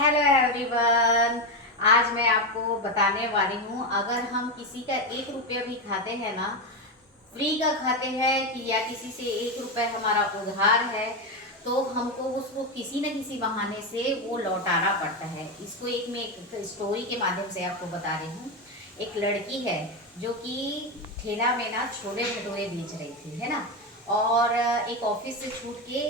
Hello everyone. आज मैं आपको बताने वाली हूँ, अगर हम किसी का 1 रुपया भी खाते हैं ना, फ्री का खाते हैं कि या किसी से 1 रुपया हमारा उधार है, तो हमको उसको किसी न किसी बहाने से वो लौटाना पड़ता है। इसको मैं एक स्टोरी के माध्यम से आपको बता रही हूँ। एक लड़की है जो कि ठेला में ना छोले भटूरे बेच रही थी, है ना। और एक ऑफिस से छूट के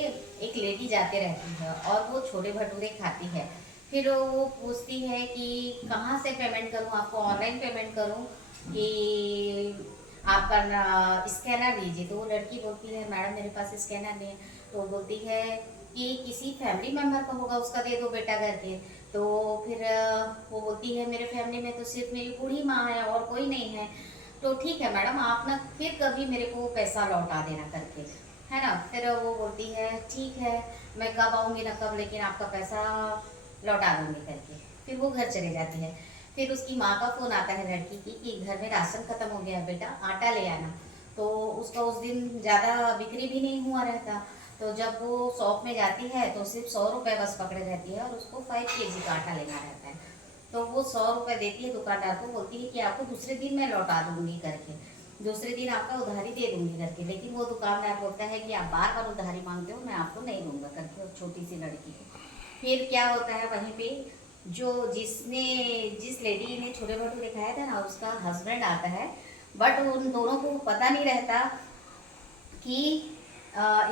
एक लेडी जाते रहती है और वो छोले भटूरे खाती है। फिर वो पूछती है कि कहाँ से पेमेंट करूँ, आपको ऑनलाइन पेमेंट करूँ कि आपका स्कैनर दीजिए। तो वो लड़की बोलती है मैडम मेरे पास स्कैनर नहीं है। तो वो बोलती है कि किसी फैमिली मेम्बर का होगा, उसका दे दो बेटा करके। तो फिर वो बोलती है मेरे फैमिली में तो सिर्फ मेरी बूढ़ी माँ है और कोई नहीं है। तो ठीक है मैडम, आप ना फिर कभी मेरे को पैसा लौटा देना करके, है ना। फिर वो बोलती है ठीक है, मैं कब आऊँगी ना कब, लेकिन आपका पैसा लौटा दूँगी करके। फिर वो घर चली जाती है। फिर उसकी माँ का फ़ोन आता है लड़की की कि घर में राशन ख़त्म हो गया है बेटा, आटा ले आना। तो उसका उस दिन ज़्यादा बिक्री भी नहीं हुआ रहता। तो जब वो शॉप में जाती है तो सिर्फ 100 रुपये बस पकड़े रहती है और उसको 5 kg का आटा लेना रहता है। तो वो 100 रुपये देती है दुकानदार को, बोलती है कि आपको दूसरे दिन मैं लौटा दूंगी करके, दूसरे दिन आपका उधारी दे दूंगी करके। लेकिन वो दुकानदार बोलता है कि आप बार बार उधारी मांगते हो, मैं आपको नहीं दूंगा करके, उस छोटी सी लड़की को। फिर क्या होता है वहीं पे, जो जिस लेडी ने छोले भटूरे खाया था ना, उसका हस्बैंड आता है। बट उन दोनों को पता नहीं रहता कि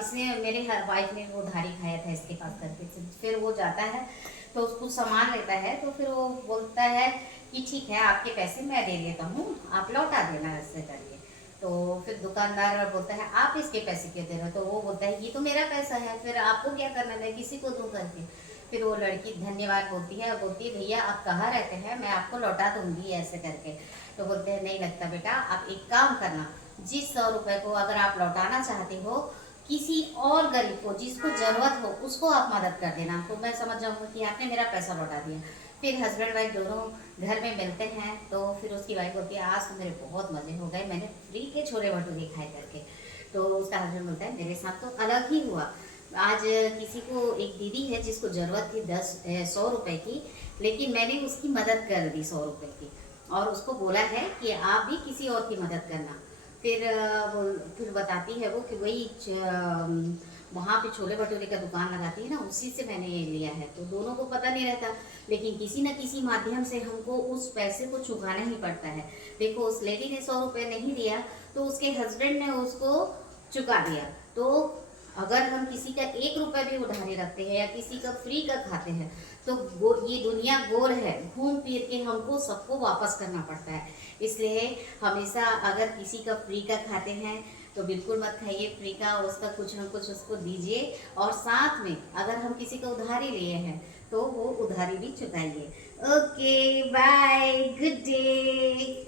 इसने मेरे वाइफ ने वो उधारी खाया था इसके पास करके। फिर वो जाता है तो उसको सामान लेता है। तो फिर वो बोलता है कि ठीक है आपके पैसे मैं दे देता हूँ, आप लौटा देना ऐसे करके। तो फिर दुकानदार बोलता है आप इसके पैसे क्यों दे रहे हो। तो वो बोलता है ये तो मेरा पैसा है, फिर आपको क्या करना, मैं किसी को दूँ करके। फिर वो लड़की धन्यवाद बोलती है और बोलती है भैया आप कहाँ रहते हैं, मैं आपको लौटा दूंगी ऐसे करके। तो बोलते हैं नहीं लगता बेटा, आप एक काम करना, जिस 100 रुपये को अगर आप लौटाना चाहते हो, किसी और गरीब को जिसको ज़रूरत हो उसको आप मदद कर देना, तो मैं समझ जाऊँगी कि आपने मेरा पैसा लौटा दिया। फिर हस्बैंड वाइफ दोनों घर में मिलते हैं। तो फिर उसकी वाइफ बोलती है आज तो मेरे बहुत मज़े हो गए, मैंने फ्री के छोले भटूरे खाए करके। तो उसका हस्बैंड बोलता है मेरे साथ तो अलग ही हुआ। आज किसी को एक दीदी है जिसको ज़रूरत थी 100 रुपये की, लेकिन मैंने उसकी मदद कर दी 100 रुपये की, और उसको बोला है कि आप भी किसी और की मदद करना। फिर फिर बताती है वो कि वही वहाँ पे छोले भटूरे का दुकान लगाती है ना, उसी से मैंने लिया है। तो दोनों को पता नहीं रहता, लेकिन किसी न किसी माध्यम से हमको उस पैसे को चुकाना ही पड़ता है। देखो उस लेडी ने 100 रुपये नहीं दिया तो उसके हस्बैंड ने उसको चुका दिया। तो अगर हम किसी का 1 रुपया भी उधारी रखते हैं या किसी का फ्री का खाते हैं, तो ये दुनिया गोल है, घूम फिर के हमको सबको वापस करना पड़ता है। इसलिए हमेशा अगर किसी का फ्री का खाते हैं तो बिल्कुल मत खाइए फ्री का, उसका कुछ न कुछ उसको दीजिए। और साथ में अगर हम किसी का उधारी लिए हैं तो वो उधारी भी चुकाइए। Okay bye, good day.